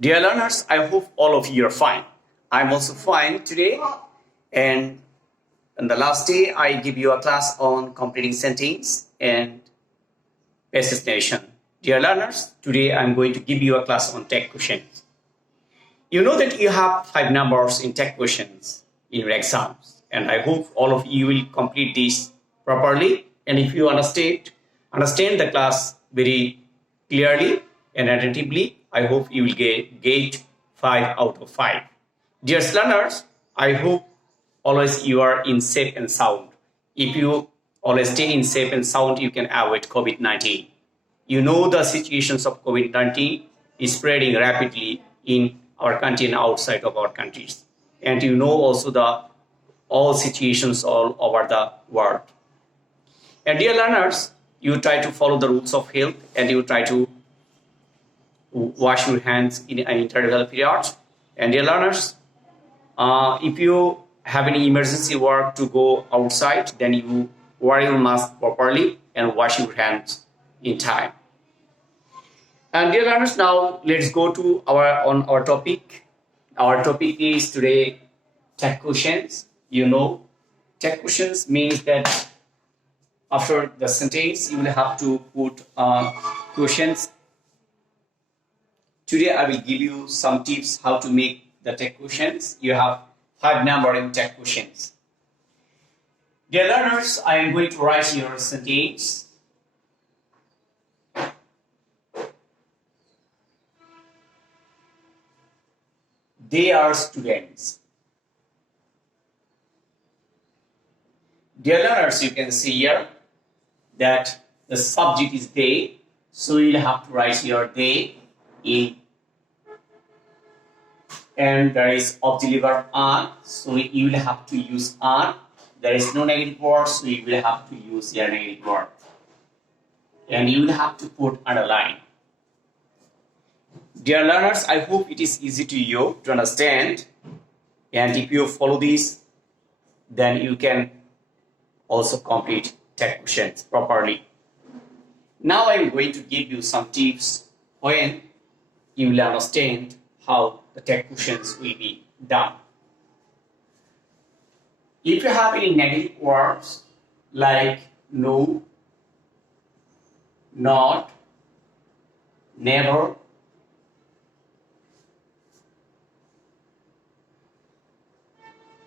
Dear learners, I hope all of you are fine. I'm also fine today. And on the last day, I give you a class on completing sentence and association. Dear learners, today I'm going to give you a class on tech questions. You know that you have 5 numbers in tech questions in your exams, and I hope all of you will complete this properly. And if you understand the class very clearly and attentively, I hope you will get 5 out of 5. Dear learners, I hope always you are in safe and sound. If you always stay in safe and sound, you can avoid COVID-19. You know the situations of COVID-19 is spreading rapidly in our country and outside of our countries. And you know also the all situations all over the world. And dear learners, you try to follow the rules of health and you try to wash your hands in an interval period. And dear learners, if you have any emergency work to go outside, then you wear your mask properly and wash your hands in time. And dear learners, now let's go to our topic. Our topic is today tech questions. You know, tech questions means that after the sentence you will have to put questions. Today I will give you some tips how to make the tech questions. You have 5 number in tech questions. Dear learners, I am going to write your sentence. They are students. Dear learners, you can see here that the subject is they, so you'll have to write here they in, and there is auxiliary verb on, so you will have to use on. There is no negative word, so you will have to use your negative word, and you will have to put underline. Dear learners, I hope it is easy to you to understand, and if you follow this, then you can also complete tech questions properly. Now I am going to give you some tips when you will understand how the tech questions will be done. If you have any negative words like no, not, never,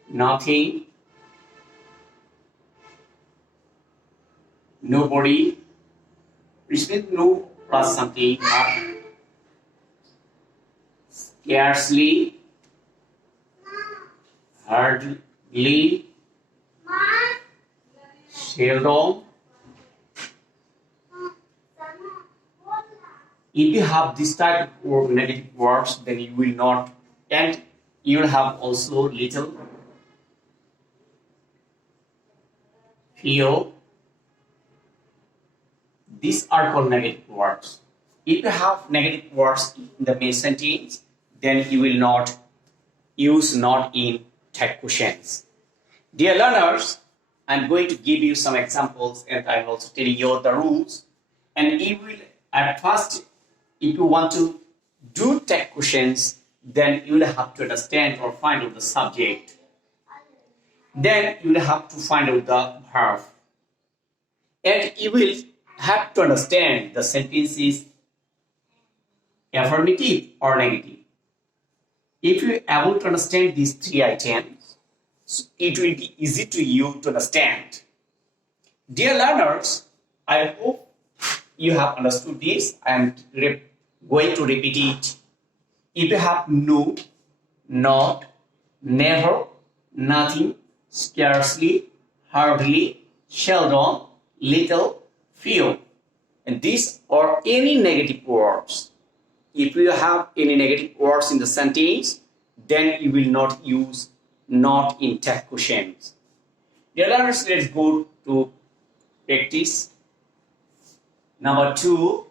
nothing, nobody, which means no plus something, not, scarcely, hardly, seldom. If you have this type of negative words, then you will not, and you will have also little, few. These are called negative words. If you have negative words in the main sentence, then you will not use not in tech questions. Dear learners, I'm going to give you some examples and I'm also telling you the rules. And you will, at first, if you want to do tech questions, then you will have to understand or find out the subject. Then you will have to find out the verb. And you will have to understand the sentence is affirmative or negative. If you are able to understand these 3 items, it will be easy to you to understand. Dear learners, I hope you have understood this. I am going to repeat it. If you have no, not, never, nothing, scarcely, hardly, seldom, little, few, and these are any negative words. If you have any negative words in the sentence, then you will not use not in tech questions. Dear learners, let's go to practice. Number 2,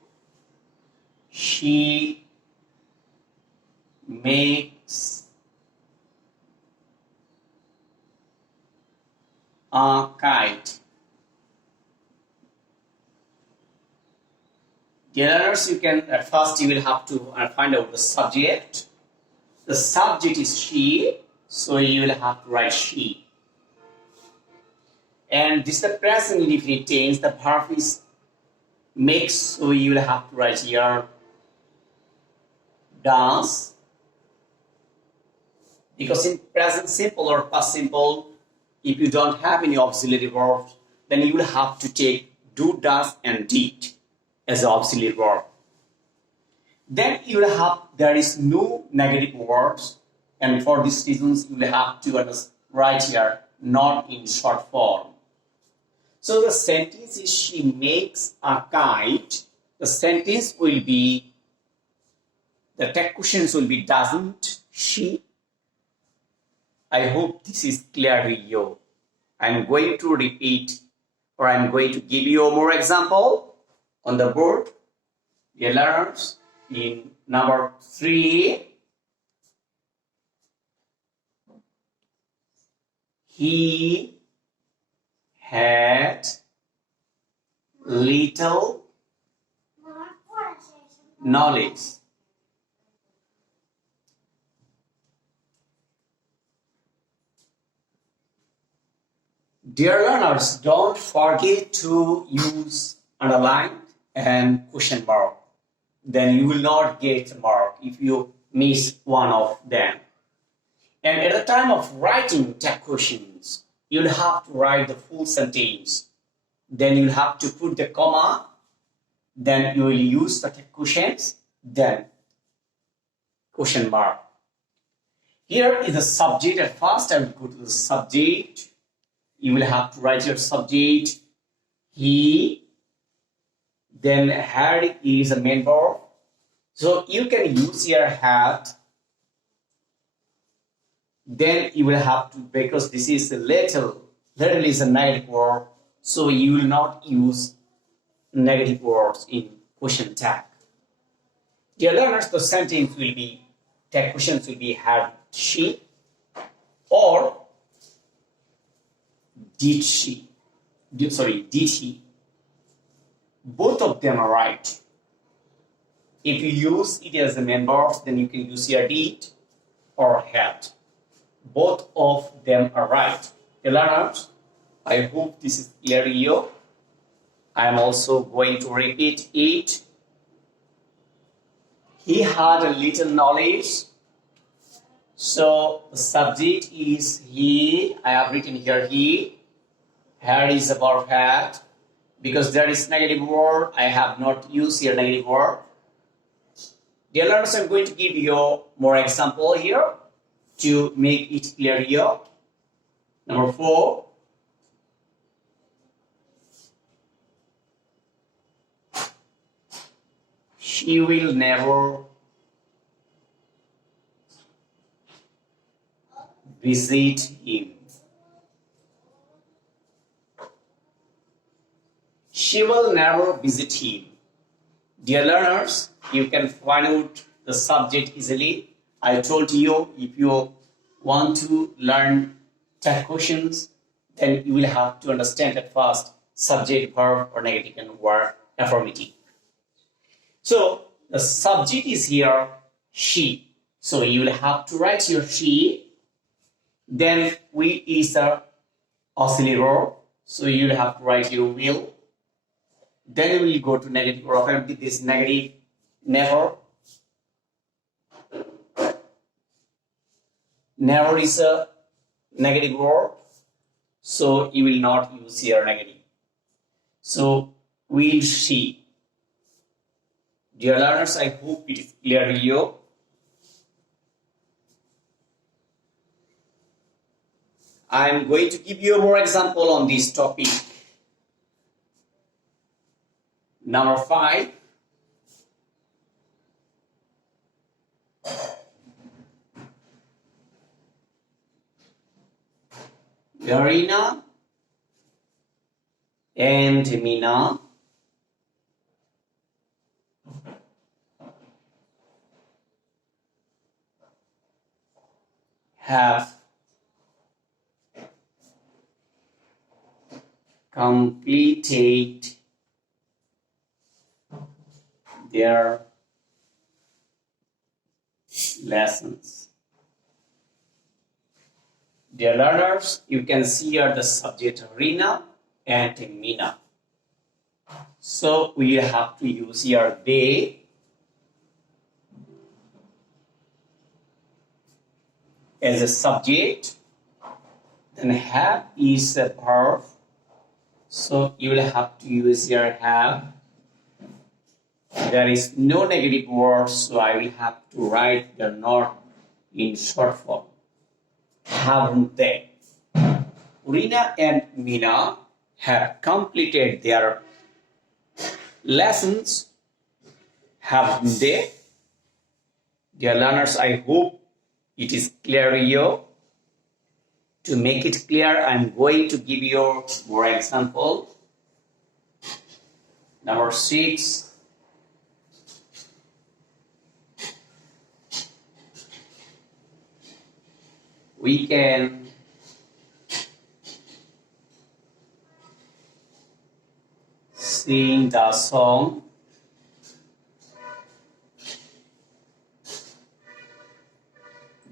she makes a kite. Dear learners, you can at first you will have to find out the subject. The subject is she, so you will have to write she. And this is the present indefinite tense. The verb is makes, so you will have to write here does. Because in present simple or past simple, if you don't have any auxiliary verbs, then you will have to take do, does, and did as auxiliary verb. Then you will have, there is no negative verbs, and for these reasons you will have to write here not in short form. So the sentence is she makes a kite. The sentence will be, the tag questions will be doesn't she. I hope this is clear to you. I'm going to repeat, or I'm going to give you more example on the board. Dear learners, in number 3, he had little knowledge. Dear learners, don't forget to use underline and question mark. Then you will not get a mark if you miss one of them. And at the time of writing tag questions, you'll have to write the full sentence. Then you'll have to put the comma. Then you will use the tag questions. Then question mark. Here is the subject. At first, I will go to the subject. You will have to write your subject. He. Then had is a main verb. So you can use your had. Then you will have to, because this is a little is a negative word, so you will not use negative words in question tag. Dear learners, the sentence will be, tag questions will be had she or did she. Did he. Both of them are right. If you use it as a main verb, then you can use here did or had. Both of them are right. Dear learners, I hope this is clear to you. I am also going to repeat it. He had a little knowledge. So the subject is he. I have written here he. Had is about had. Because there is negative word, I have not used here negative word. Dear learners, I'm going to give you more example here to make it clear here. Number 4. She will never visit him. She will never visit him. Dear learners, you can find out the subject easily. I told you, if you want to learn tag questions, then you will have to understand at first subject, verb, or negative and word affirmative. So the subject is here she. So you will have to write your she. Then will is the auxiliary verb. So you will have to write your will. Then we will go to negative or affirmative. This negative never. Never is a negative word, so you will not use here negative. So will she. Dear learners, I hope it is clear to you. I am going to give you more example on this topic. Number 5. Garina and Mina have completed their lessons. Dear learners, you can see here the subject Rina and Mina. So we have to use here they as a subject, then have is a verb. So you will have to use here have. There is no negative word, so I will have to write the not in short form. Haven't they? Rina and Mina have completed their lessons, haven't they? Dear learners, I hope it is clear here. To make it clear, I'm going to give you more example. Number 6. We can sing the song.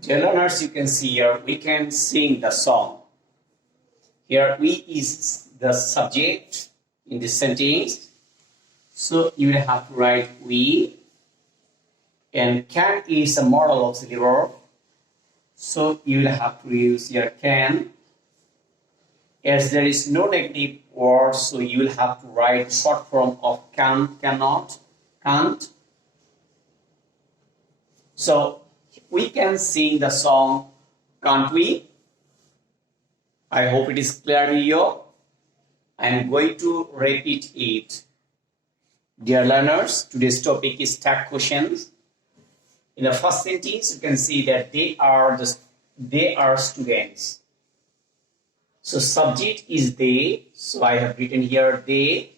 Dear learners, you can see here, we can sing the song. Here, we is the subject in this sentence. So, you will have to write we. And can is a modal auxiliary verb. So, you will have to use your can. As there is no negative word, so you will have to write short form of can, cannot, can't. So, we can sing the song, can't we? I hope it is clear to you. I am going to repeat it. Dear learners, today's topic is tag questions. In the first sentence, you can see that they are students. So subject is they. So I have written here they.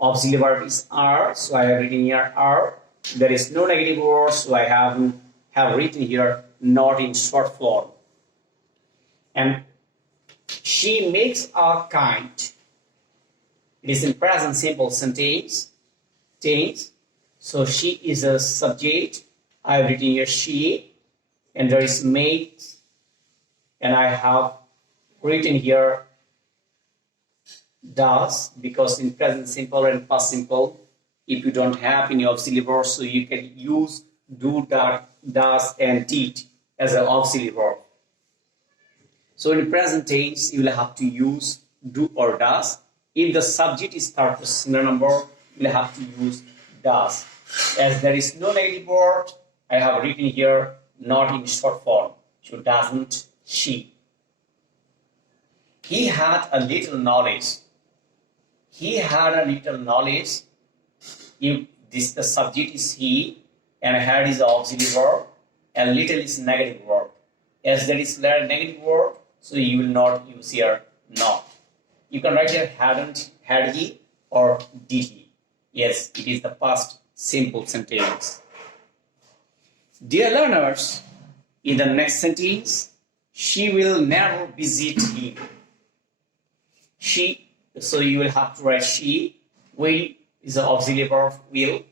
Auxiliary verb is are. So I have written here are. There is no negative word. So I have written here not in short form. And she makes a kite. It is in present simple sentence. So she is a subject. I have written here she, and there is makes, and I have written here does, because in present simple and past simple, if you don't have any auxiliary verb, so you can use do, that, does, and did as an auxiliary verb. So in present tense, you will have to use do or does. If the subject is third person singular number, you will have to use does. As there is no negative word, I have written here not in short form. So doesn't she? He had a little knowledge. He had a little knowledge. If this the subject is he, and had is the auxiliary verb, and little is negative verb. As there is negative word, so you will not use here not. You can write here hadn't, had he, or did he. Yes, it is the past simple sentence. Dear learners, in the next sentence, she will never visit him. She, so you will have to write she. Will is the auxiliary verb will,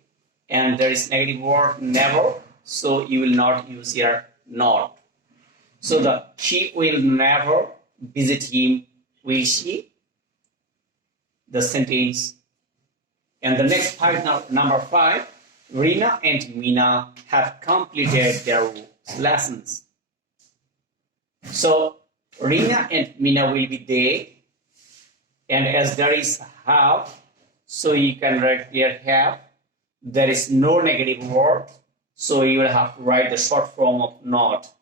and there is negative word never, so you will not use here not. So the she will never visit him, will she? The sentence. And the next part, number 5, Rina and Mina have completed their lessons. So Rina and Mina will be they, and as there is have, so you can write here have. There is no negative word, so you will have to write the short form of not.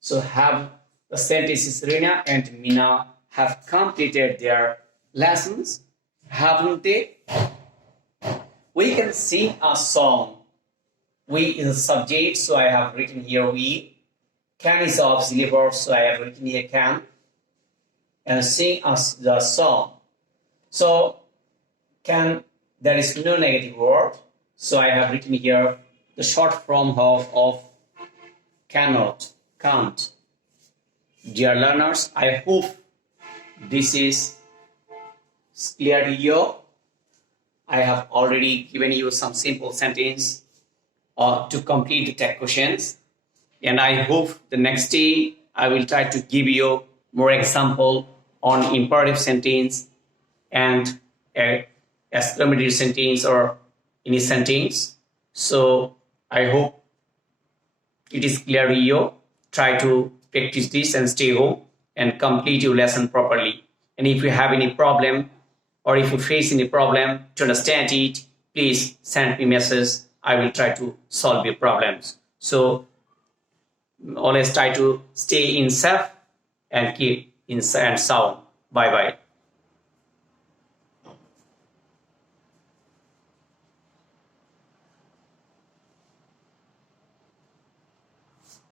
So have, the sentence is Rina and Mina have completed their lessons, haven't they? We can sing a song. We is a subject, so I have written here we. Can is auxiliary verb, so I have written here can. And sing us the song. So can, there is no negative word, so I have written here the short form of cannot, can't. Dear learners, I hope this is clear to you. I have already given you some simple sentence to complete the tech questions. And I hope the next day I will try to give you more example on imperative sentence and exclamatory sentence or any sentence. So I hope it is clear to you. Try to practice this and stay home and complete your lesson properly. And if you have any problem or if you face any problem to understand it, please send me message. I will try to solve your problems. So always try to stay in safe and keep in and sound. Bye bye.